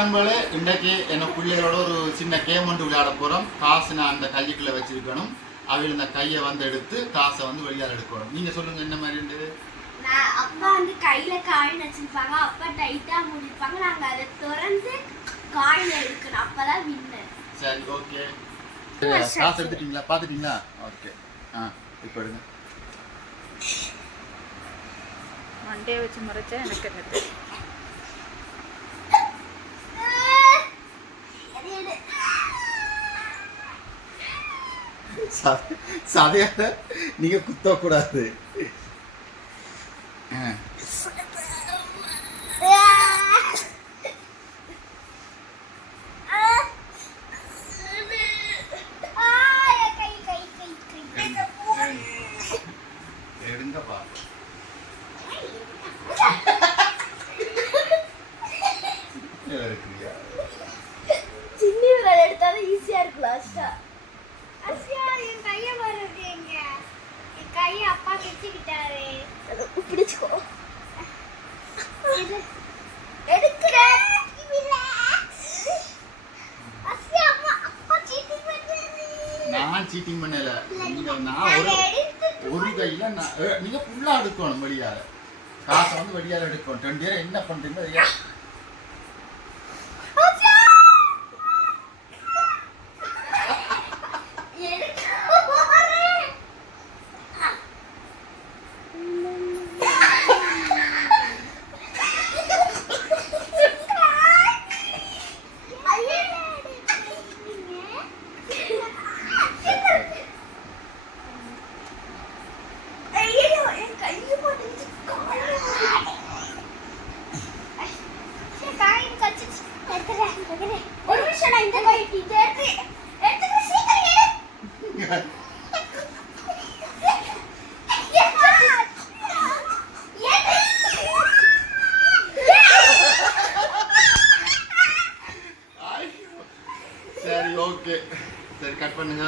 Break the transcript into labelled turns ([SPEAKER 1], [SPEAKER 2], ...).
[SPEAKER 1] நண்பர்களே இன்றைக்கு என்ன பிள்ளைகளோட ஒரு சின்ன கேம் ஒன்று விளையாட போகிறோம் காசு நான் அந்த கைக்குள்ளே வச்சிருக்கணும். அவள் இந்த கையை வந்து எடுத்து காசை வந்து வெளியால் எடுக்கணும் நீங்கள் சொல்லுங்கள் என்ன மாதிரி இருந்தது?
[SPEAKER 2] அப்பா வந்து கையில காயின் வச்சிருப்பாங்க. அப்பா டைட்டா மூடிருப்பாங்க. நாங்க அதை திறந்து காயின் எடுக்கணும். அப்பதான் வின்னர்
[SPEAKER 1] சரி ஓகே காசு எடுத்துட்டீங்களா? பார்த்துட்டீங்களா? ஓகே ஆ இப்போ எடுங்க.
[SPEAKER 3] மண்டையை வச்சு முறைச்சா எனக்கு என்ன தெரியும்
[SPEAKER 1] சதையால நீங்கள் குத்தக்கூடாது. ஆ. எடுங்கப்பா இருக்கிறியா
[SPEAKER 2] விரல் எடுத்தாலும் ஈஸியா இருக்கு லாஸ்டா அப்பா கிச்சிக்கிட்டாரு பிடிச்சுக்கோ எடுக்கிறேன்
[SPEAKER 1] நான் சீட்டிங் பண்ணல. நீங்க நான் ஒரு ஒரு கையில நான் நீங்க ஃபுல்லா எடுக்கணும் வெளியால காசை வந்து வெளியால எடுக்கணும். ரெண்டு பேரும் என்ன பண்றீங்க ஐயா
[SPEAKER 2] ஒரு நிமிஷம் நான் இந்த கை இது எடுத்து எடுத்து சீக்கிரம் எடு
[SPEAKER 1] சரி ஓகே சரி கட் பண்ணுங்க